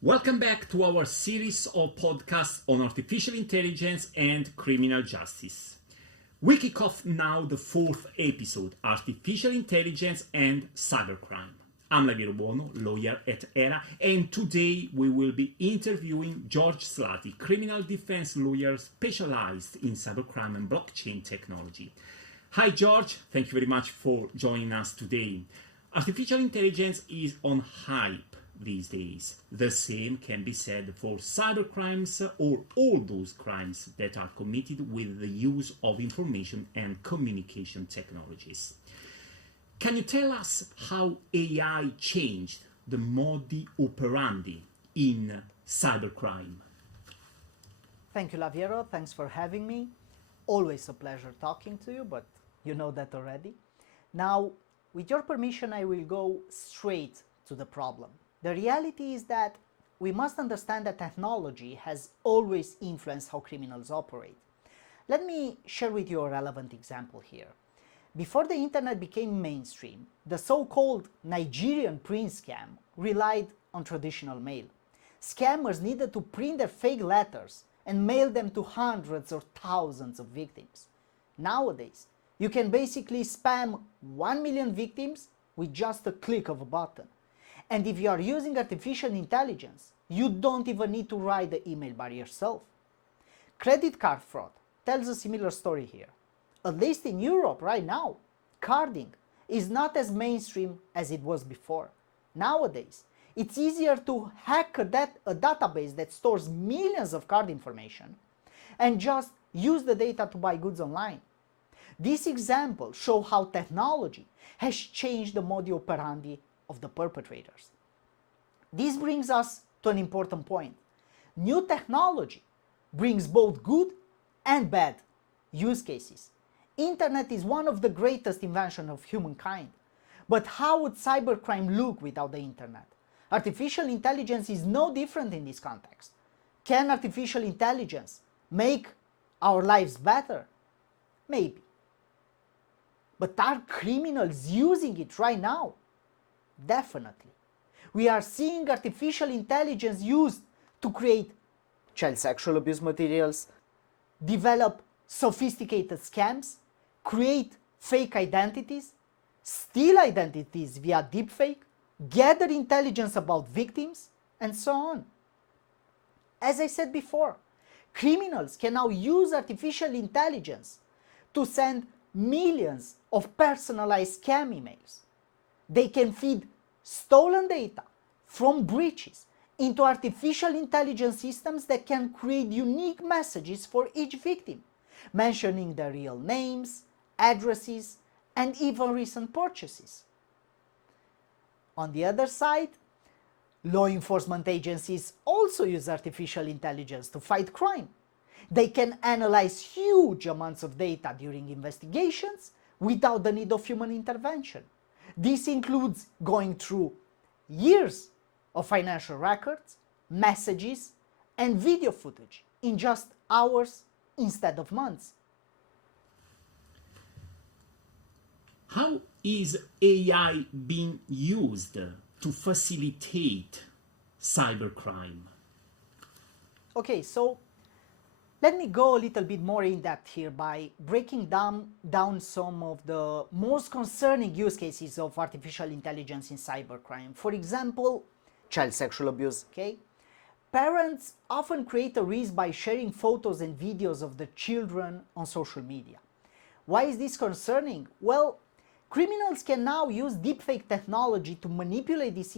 Welcome back to our series of podcasts on artificial intelligence and criminal justice. We kick off now the fourth episode, Artificial Intelligence and Cybercrime. I'm Laviero Buono, lawyer at ERA, and today we will be interviewing George Slati, criminal defense lawyer specialized in cybercrime and blockchain technology. Hi George, thank you very much for joining us today. Artificial intelligence is on hype these days. The same can be said for cybercrimes or all those crimes that are committed with the use of information and communication technologies. Can you tell us how AI changed the modus operandi in cybercrime? Thank you, Laviero. Thanks for having me. Always a pleasure talking to you, but you know that already. Now, with your permission, I will go straight to the problem. The reality is that we must understand that technology has always influenced how criminals operate. Let me share with you a relevant example here. Before the internet became mainstream, the so-called Nigerian print scam relied on traditional mail. Scammers needed to print their fake letters and mail them to hundreds or thousands of victims. Nowadays, you can basically spam 1 million victims with just a click of a button. And if you are using artificial intelligence, you don't even need to write the email by yourself. Credit card fraud tells a similar story here. At least in Europe right now, carding is not as mainstream as it was before. Nowadays, it's easier to hack a database that stores millions of card information and just use the data to buy goods online. These examples show how technology has changed the modus operandi of the perpetrators. This brings us to an important point. New technology brings both good and bad use cases. Internet is one of the greatest inventions of humankind. But how would cybercrime look without the internet? Artificial intelligence is no different in this context. Can artificial intelligence make our lives better? Maybe. But are criminals using it right now? Definitely. We are seeing artificial intelligence used to create child sexual abuse materials, develop sophisticated scams, create fake identities, steal identities via deepfake, gather intelligence about victims, and so on. As I said before, criminals can now use artificial intelligence to send millions of personalized scam emails. They can feed stolen data from breaches into artificial intelligence systems that can create unique messages for each victim, mentioning their real names, addresses, and even recent purchases. On the other side, law enforcement agencies also use artificial intelligence to fight crime. They can analyze huge amounts of data during investigations without the need of human intervention. This includes going through years of financial records, messages, and video footage in just hours instead of months. How is AI being used to facilitate cybercrime? Okay, so let me go a little bit more in depth here by breaking down some of the most concerning use cases of artificial intelligence in cybercrime. For example, child sexual abuse, okay? Parents often create a risk by sharing photos and videos of the children on social media. Why is this concerning? Well, criminals can now use deepfake technology to manipulate these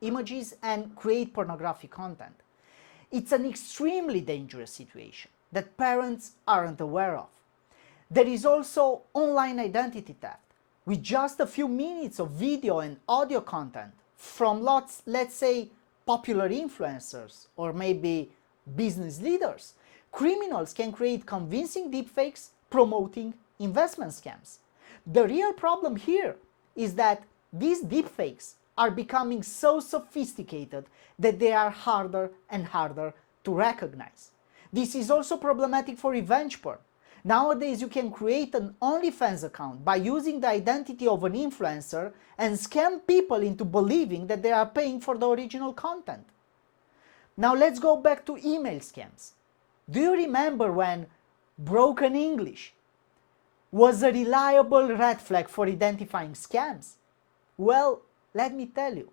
images and create pornographic content. It's an extremely dangerous situation that parents aren't aware of. There is also online identity theft. With just a few minutes of video and audio content from let's say, popular influencers or maybe business leaders, criminals can create convincing deepfakes promoting investment scams. The real problem here is that these deepfakes are becoming so sophisticated that they are harder and harder to recognize. This is also problematic for revenge porn. Nowadays you can create an OnlyFans account by using the identity of an influencer and scam people into believing that they are paying for the original content. Now let's go back to email scams. Do you remember when broken English was a reliable red flag for identifying scams? Well, let me tell you,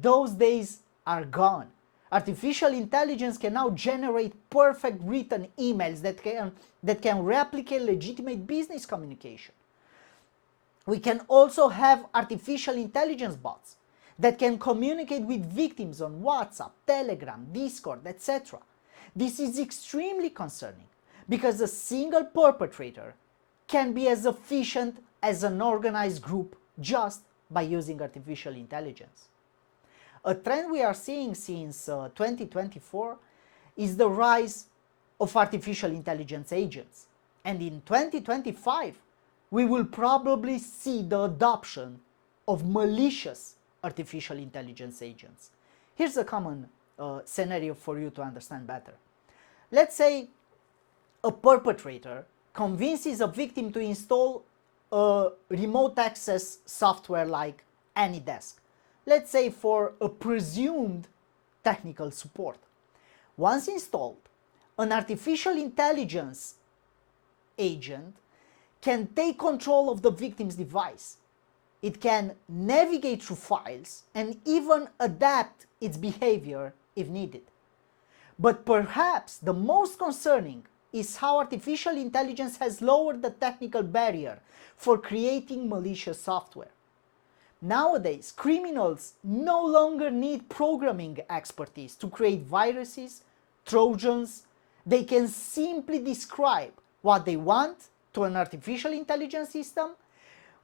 those days are gone. Artificial intelligence can now generate perfect written emails that can replicate legitimate business communication. We can also have artificial intelligence bots that can communicate with victims on WhatsApp, Telegram, Discord, etc. This is extremely concerning because a single perpetrator can be as efficient as an organized group just by using artificial intelligence. A trend we are seeing since 2024 is the rise of artificial intelligence agents. And in 2025, we will probably see the adoption of malicious artificial intelligence agents. Here's a common scenario for you to understand better. Let's say a perpetrator convinces a victim to install a remote access software like AnyDesk, let's say for a presumed technical support. Once installed, an artificial intelligence agent can take control of the victim's device. It can navigate through files and even adapt its behavior if needed. But perhaps the most concerning is how artificial intelligence has lowered the technical barrier for creating malicious software. Nowadays, criminals no longer need programming expertise to create viruses, trojans. They can simply describe what they want to an artificial intelligence system,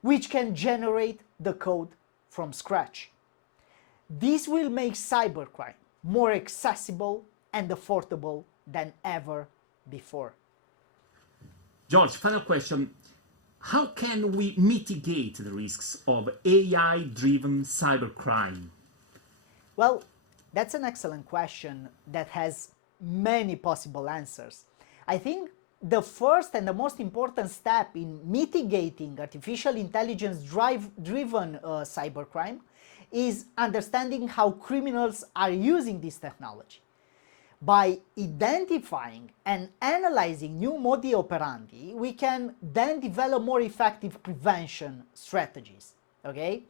which can generate the code from scratch. This will make cybercrime more accessible and affordable than ever before. George, final question. How can we mitigate the risks of AI-driven cybercrime? Well, that's an excellent question that has many possible answers. I think the first and the most important step in mitigating artificial intelligence driven cybercrime is understanding how criminals are using this technology. By identifying and analyzing new modi operandi, we can then develop more effective prevention strategies, okay?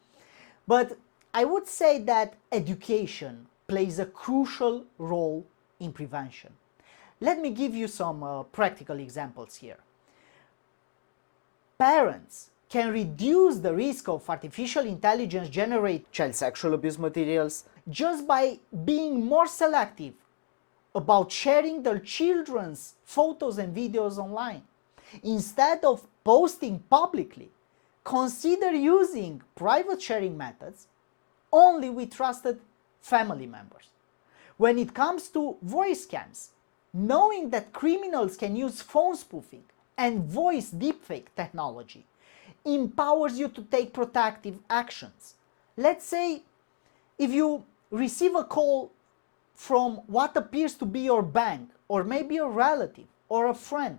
But I would say that education plays a crucial role in prevention. Let me give you some practical examples here. Parents can reduce the risk of artificial intelligence generate child sexual abuse materials just by being more selective about sharing their children's photos and videos online. Instead of posting publicly, consider using private sharing methods only with trusted family members. When it comes to voice scams, knowing that criminals can use phone spoofing and voice deepfake technology empowers you to take protective actions. Let's say if you receive a call from what appears to be your bank, or maybe a relative or a friend,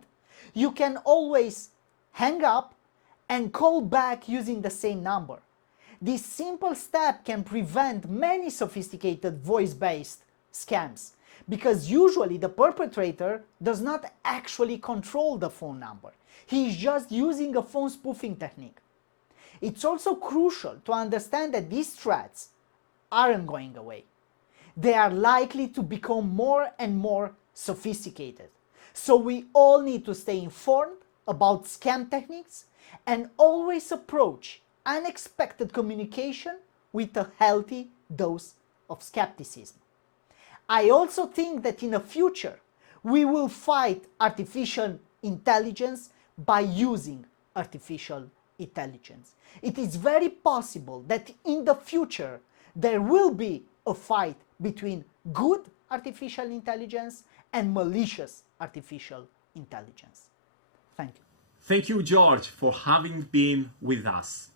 you can always hang up and call back using the same number. This simple step can prevent many sophisticated voice-based scams, because usually the perpetrator does not actually control the phone number. He is just using a phone spoofing technique. It's also crucial to understand that these threats aren't going away. They are likely to become more and more sophisticated. So we all need to stay informed about scam techniques and always approach unexpected communication with a healthy dose of skepticism. I also think that in the future, we will fight artificial intelligence by using artificial intelligence. It is very possible that in the future, there will be a fight between good artificial intelligence and malicious artificial intelligence. Thank you. Thank you, George, for having been with us.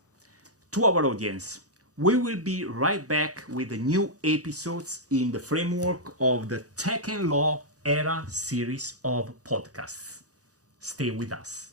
To our audience, we will be right back with the new episodes in the framework of the Tech and Law Era series of podcasts. Stay with us.